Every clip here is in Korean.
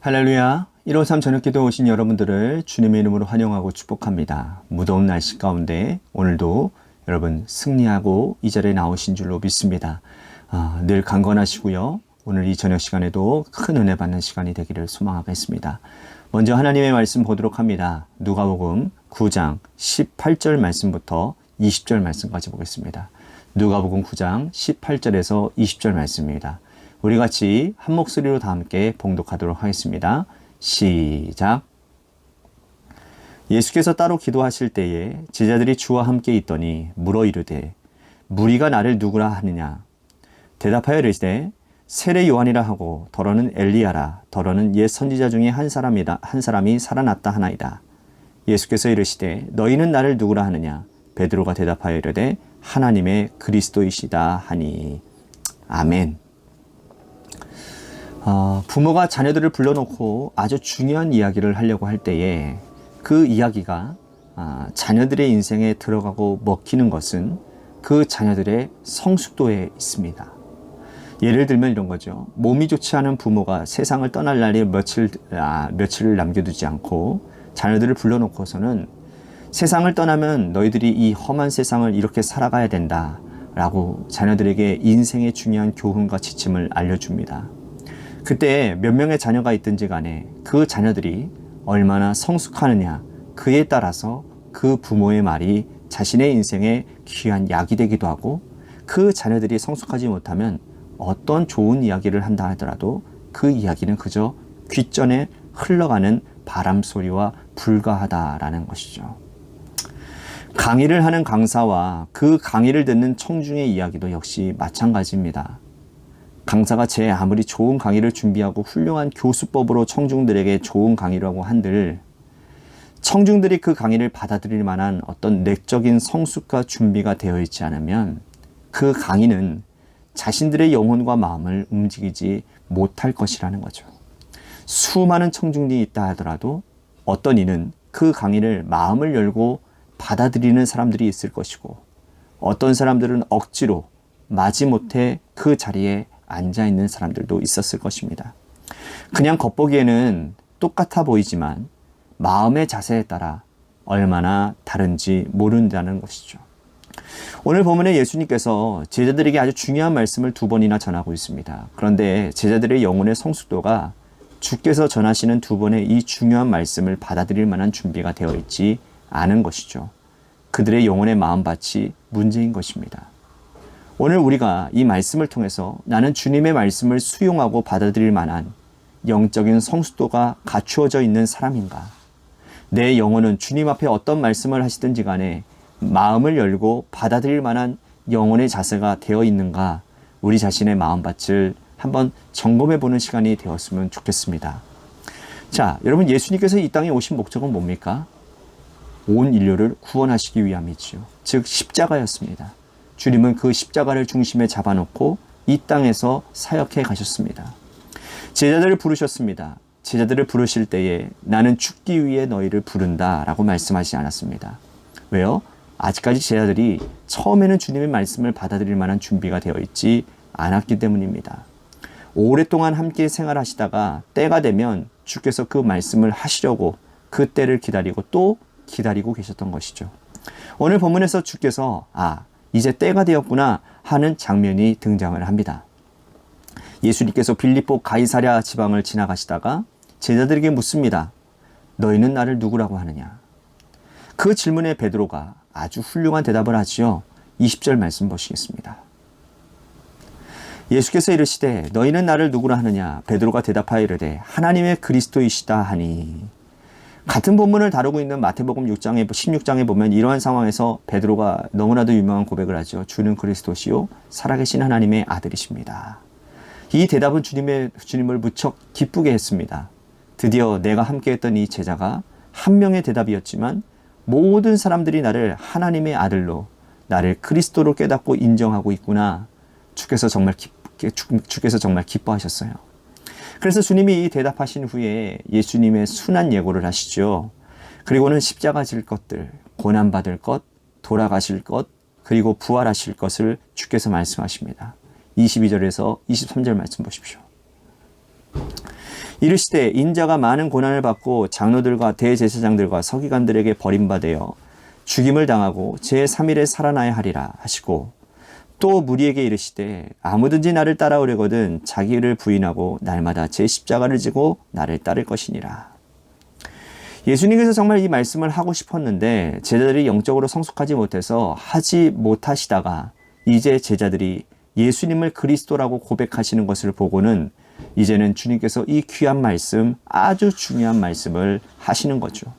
할렐루야. 153 저녁기도 오신 여러분들을 주님의 이름으로 환영하고 축복합니다. 무더운 날씨 가운데 오늘도 여러분 승리하고 이 자리에 나오신 줄로 믿습니다. 늘 강건하시고요. 오늘 이 저녁 시간에도 큰 은혜 받는 시간이 되기를 소망하겠습니다. 먼저 하나님의 말씀 보도록 합니다. 누가복음 9장 18절 말씀부터 20절 말씀까지 보겠습니다. 누가복음 9장 18절에서 20절 말씀입니다. 우리 같이 한 목소리로 다 함께 봉독하도록 하겠습니다. 시작. 예수께서 따로 기도하실 때에 제자들이 주와 함께 있더니 물어 이르되 무리가 나를 누구라 하느냐. 대답하여 이르시되 세례 요한이라 하고 더러는 엘리야라 더러는 옛 선지자 중에 한 사람이 살아났다 하나이다. 예수께서 이르시되 너희는 나를 누구라 하느냐. 베드로가 대답하여 이르되 하나님의 그리스도이시다 하니. 아멘. 부모가 자녀들을 불러놓고 아주 중요한 이야기를 하려고 할 때에 그 이야기가 자녀들의 인생에 들어가고 먹히는 것은 그 자녀들의 성숙도에 있습니다. 예를 들면 이런 거죠. 몸이 좋지 않은 부모가 세상을 떠날 날이 며칠을 남겨두지 않고 자녀들을 불러놓고서는 세상을 떠나면 너희들이 이 험한 세상을 이렇게 살아가야 된다 라고 자녀들에게 인생의 중요한 교훈과 지침을 알려줍니다. 그때 몇 명의 자녀가 있든지 간에 그 자녀들이 얼마나 성숙하느냐, 그에 따라서 그 부모의 말이 자신의 인생에 귀한 약이 되기도 하고, 그 자녀들이 성숙하지 못하면 어떤 좋은 이야기를 한다 하더라도 그 이야기는 그저 귓전에 흘러가는 바람 소리와 불과하다라는 것이죠. 강의를 하는 강사와 그 강의를 듣는 청중의 이야기도 역시 마찬가지입니다. 강사가 제 아무리 좋은 강의를 준비하고 훌륭한 교수법으로 청중들에게 좋은 강의라고 한들 청중들이 그 강의를 받아들일 만한 어떤 내적인 성숙과 준비가 되어 있지 않으면 그 강의는 자신들의 영혼과 마음을 움직이지 못할 것이라는 거죠. 수많은 청중이 있다 하더라도 어떤 이는 그 강의를 마음을 열고 받아들이는 사람들이 있을 것이고, 어떤 사람들은 억지로 마지못해 그 자리에 앉아있는 사람들도 있었을 것입니다. 그냥 겉보기에는 똑같아 보이지만 마음의 자세에 따라 얼마나 다른지 모른다는 것이죠. 오늘 본문에 예수님께서 제자들에게 아주 중요한 말씀을 2번이나 전하고 있습니다. 그런데 제자들의 영혼의 성숙도가 주께서 전하시는 2번의 이 중요한 말씀을 받아들일 만한 준비가 되어 있지 않은 것이죠. 그들의 영혼의 마음밭이 문제인 것입니다. 오늘 우리가 이 말씀을 통해서 나는 주님의 말씀을 수용하고 받아들일 만한 영적인 성숙도가 갖추어져 있는 사람인가? 내 영혼은 주님 앞에 어떤 말씀을 하시든지 간에 마음을 열고 받아들일 만한 영혼의 자세가 되어 있는가? 우리 자신의 마음밭을 한번 점검해 보는 시간이 되었으면 좋겠습니다. 자, 여러분, 예수님께서 이 땅에 오신 목적은 뭡니까? 온 인류를 구원하시기 위함이지요. 즉 십자가였습니다. 주님은 그 십자가를 중심에 잡아놓고 이 땅에서 사역해 가셨습니다. 제자들을 부르셨습니다. 제자들을 부르실 때에 나는 죽기 위해 너희를 부른다 라고 말씀하시지 않았습니다. 왜요? 아직까지 제자들이 처음에는 주님의 말씀을 받아들일 만한 준비가 되어 있지 않았기 때문입니다. 오랫동안 함께 생활하시다가 때가 되면 주께서 그 말씀을 하시려고 그 때를 기다리고 또 기다리고 계셨던 것이죠. 오늘 본문에서 주께서 이제 때가 되었구나 하는 장면이 등장을 합니다. 예수님께서 빌립보 가이사랴 지방을 지나가시다가 제자들에게 묻습니다. 너희는 나를 누구라고 하느냐? 그 질문에 베드로가 아주 훌륭한 대답을 하지요. 20절 말씀 보시겠습니다. 예수께서 이르시되 너희는 나를 누구라 하느냐? 베드로가 대답하여 이르되 하나님의 그리스도이시다 하니. 같은 본문을 다루고 있는 마태복음 16장에 보면 이러한 상황에서 베드로가 너무나도 유명한 고백을 하죠. 주는 그리스도시요 살아계신 하나님의 아들이십니다. 이 대답은 주님을 무척 기쁘게 했습니다. 드디어 내가 함께했던 이 제자가 한 명의 대답이었지만 모든 사람들이 나를 하나님의 아들로, 나를 그리스도로 깨닫고 인정하고 있구나. 주께서 정말 기뻐하셨어요. 그래서 주님이 이 대답하신 후에 예수님의 순한 예고를 하시죠. 그리고는 십자가 질 것들, 고난받을 것, 돌아가실 것, 그리고 부활하실 것을 주께서 말씀하십니다. 22절에서 23절 말씀 보십시오. 이르시되 인자가 많은 고난을 받고 장로들과 대제사장들과 서기관들에게 버림받아 죽임을 당하고 제3일에 살아나야 하리라 하시고, 또 무리에게 이르시되 아무든지 나를 따라오려거든 자기를 부인하고 날마다 제 십자가를 지고 나를 따를 것이니라. 예수님께서 정말 이 말씀을 하고 싶었는데 제자들이 영적으로 성숙하지 못해서 하지 못하시다가 이제 제자들이 예수님을 그리스도라고 고백하시는 것을 보고는 이제는 주님께서 이 귀한 말씀, 아주 중요한 말씀을 하시는 거죠.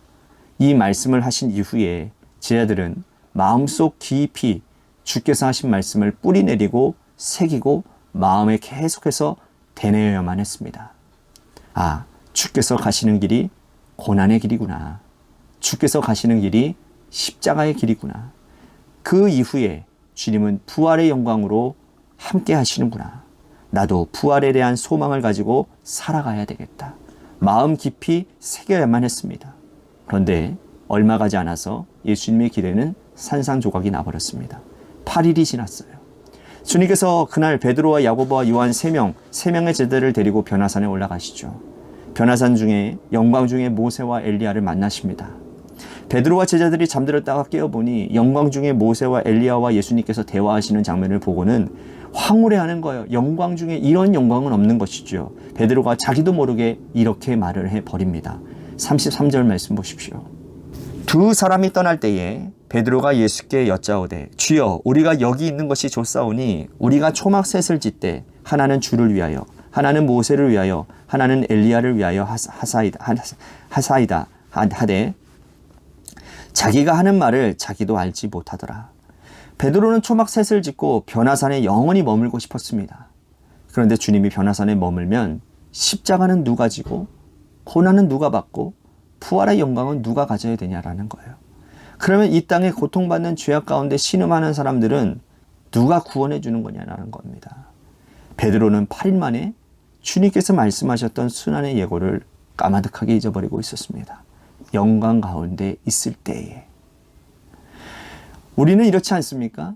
이 말씀을 하신 이후에 제자들은 마음속 깊이 주께서 하신 말씀을 뿌리내리고 새기고 마음에 계속해서 되뇌어야만 했습니다. 아, 주께서 가시는 길이 고난의 길이구나. 주께서 가시는 길이 십자가의 길이구나. 그 이후에 주님은 부활의 영광으로 함께 하시는구나. 나도 부활에 대한 소망을 가지고 살아가야 되겠다. 마음 깊이 새겨야만 했습니다. 그런데 얼마 가지 않아서 예수님의 길에는 산산조각이 나버렸습니다. 8일이 지났어요. 주님께서 그날 베드로와 야고보와 요한 3명의 제자들을 데리고 변화산에 올라가시죠. 변화산 중에 영광 중에 모세와 엘리야를 만나십니다. 베드로와 제자들이 잠들었다가 깨어보니 영광 중에 모세와 엘리야와 예수님께서 대화하시는 장면을 보고는 황홀해하는 거예요. 영광 중에 이런 영광은 없는 것이죠. 베드로가 자기도 모르게 이렇게 말을 해버립니다. 33절 말씀 보십시오. 두 사람이 떠날 때에 베드로가 예수께 여짜오되 주여 우리가 여기 있는 것이 좋사오니 우리가 초막 셋을 짓되 하나는 주를 위하여 하나는 모세를 위하여 하나는 엘리야를 위하여 하사이다 하되 자기가 하는 말을 자기도 알지 못하더라. 베드로는 초막 셋을 짓고 변화산에 영원히 머물고 싶었습니다. 그런데 주님이 변화산에 머물면 십자가는 누가 지고 고난은 누가 받고 부활의 영광은 누가 가져야 되냐라는 거예요. 그러면 이 땅에 고통받는 죄악 가운데 신음하는 사람들은 누가 구원해 주는 거냐라는 겁니다. 베드로는 8일 만에 주님께서 말씀하셨던 순환의 예고를 까마득하게 잊어버리고 있었습니다. 영광 가운데 있을 때에. 우리는 이렇지 않습니까?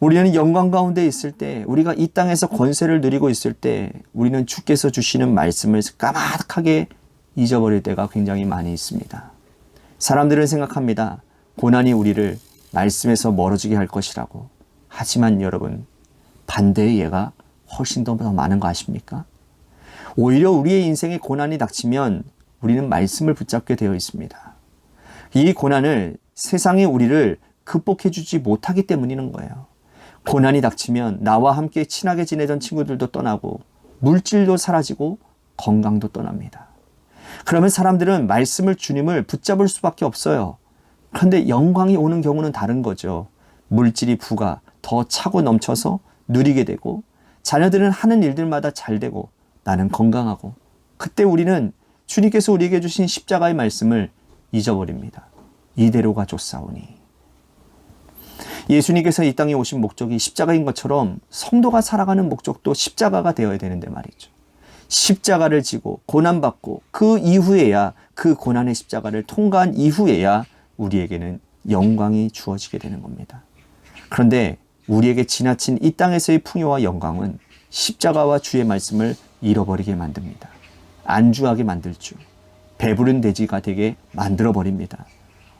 우리는 영광 가운데 있을 때, 우리가 이 땅에서 권세를 누리고 있을 때 우리는 주께서 주시는 말씀을 까마득하게 잊어버릴 때가 굉장히 많이 있습니다. 사람들은 생각합니다. 고난이 우리를 말씀에서 멀어지게 할 것이라고. 하지만 여러분, 반대의 예가 훨씬 더 많은 거 아십니까? 오히려 우리의 인생에 고난이 닥치면 우리는 말씀을 붙잡게 되어 있습니다. 이 고난을 세상이 우리를 극복해 주지 못하기 때문인 거예요. 고난이 닥치면 나와 함께 친하게 지내던 친구들도 떠나고 물질도 사라지고 건강도 떠납니다. 그러면 사람들은 말씀을 주님을 붙잡을 수밖에 없어요. 그런데 영광이 오는 경우는 다른 거죠. 물질이 부가 더 차고 넘쳐서 누리게 되고 자녀들은 하는 일들마다 잘 되고 나는 건강하고 그때 우리는 주님께서 우리에게 주신 십자가의 말씀을 잊어버립니다. 이대로가 좋사오니. 예수님께서 이 땅에 오신 목적이 십자가인 것처럼 성도가 살아가는 목적도 십자가가 되어야 되는데 말이죠. 십자가를 지고 고난받고 그 이후에야 그 고난의 십자가를 통과한 이후에야 우리에게는 영광이 주어지게 되는 겁니다. 그런데 우리에게 지나친 이 땅에서의 풍요와 영광은 십자가와 주의 말씀을 잃어버리게 만듭니다. 안주하게 만들죠. 배부른 돼지가 되게 만들어버립니다.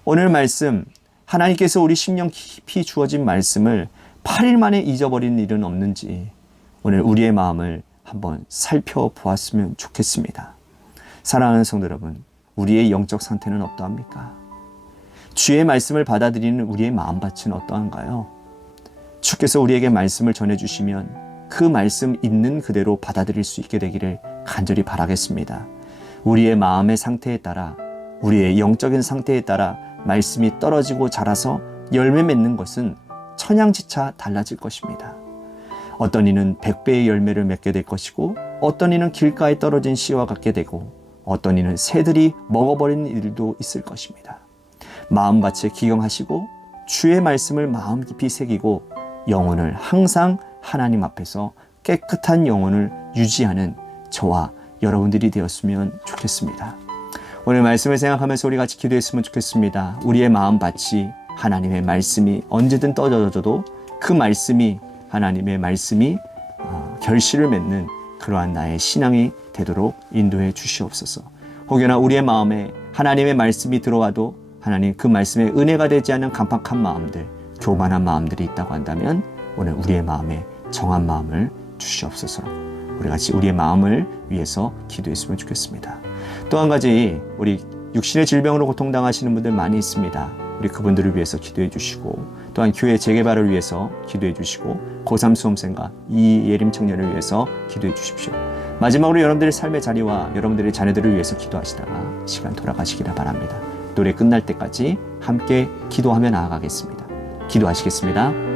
오늘 말씀, 하나님께서 우리 심령 깊이 주어진 말씀을 8일 만에 잊어버리는 일은 없는지 오늘 우리의 마음을 한번 살펴보았으면 좋겠습니다. 사랑하는 성도 여러분, 우리의 영적 상태는 어떠합니까? 주의 말씀을 받아들이는 우리의 마음밭은 어떠한가요? 주께서 우리에게 말씀을 전해주시면 그 말씀 있는 그대로 받아들일 수 있게 되기를 간절히 바라겠습니다. 우리의 마음의 상태에 따라, 우리의 영적인 상태에 따라 말씀이 떨어지고 자라서 열매 맺는 것은 천양지차 달라질 것입니다. 어떤 이는 100배의 열매를 맺게 될 것이고 어떤 이는 길가에 떨어진 씨와 같게 되고 어떤 이는 새들이 먹어버리는 일도 있을 것입니다. 마음밭에 기경하시고 주의 말씀을 마음 깊이 새기고 영혼을 항상 하나님 앞에서 깨끗한 영혼을 유지하는 저와 여러분들이 되었으면 좋겠습니다. 오늘 말씀을 생각하면서 우리 같이 기도했으면 좋겠습니다. 우리의 마음밭이 하나님의 말씀이 언제든 떠져도 그 말씀이 하나님의 말씀이 결실을 맺는 그러한 나의 신앙이 되도록 인도해 주시옵소서. 혹여나 우리의 마음에 하나님의 말씀이 들어와도 하나님 그 말씀에 은혜가 되지 않는 강팍한 마음들, 교만한 마음들이 있다고 한다면 오늘 우리의 마음에 정한 마음을 주시옵소서. 우리 같이 우리의 마음을 위해서 기도했으면 좋겠습니다. 또 한 가지, 우리 육신의 질병으로 고통당하시는 분들 많이 있습니다. 우리 그분들을 위해서 기도해 주시고, 또한 교회 재개발을 위해서 기도해 주시고, 고3 수험생과 이예림 청년을 위해서 기도해 주십시오. 마지막으로 여러분들의 삶의 자리와 여러분들의 자녀들을 위해서 기도하시다가 시간 돌아가시기를 바랍니다. 노래 끝날 때까지 함께 기도하며 나아가겠습니다. 기도하시겠습니다.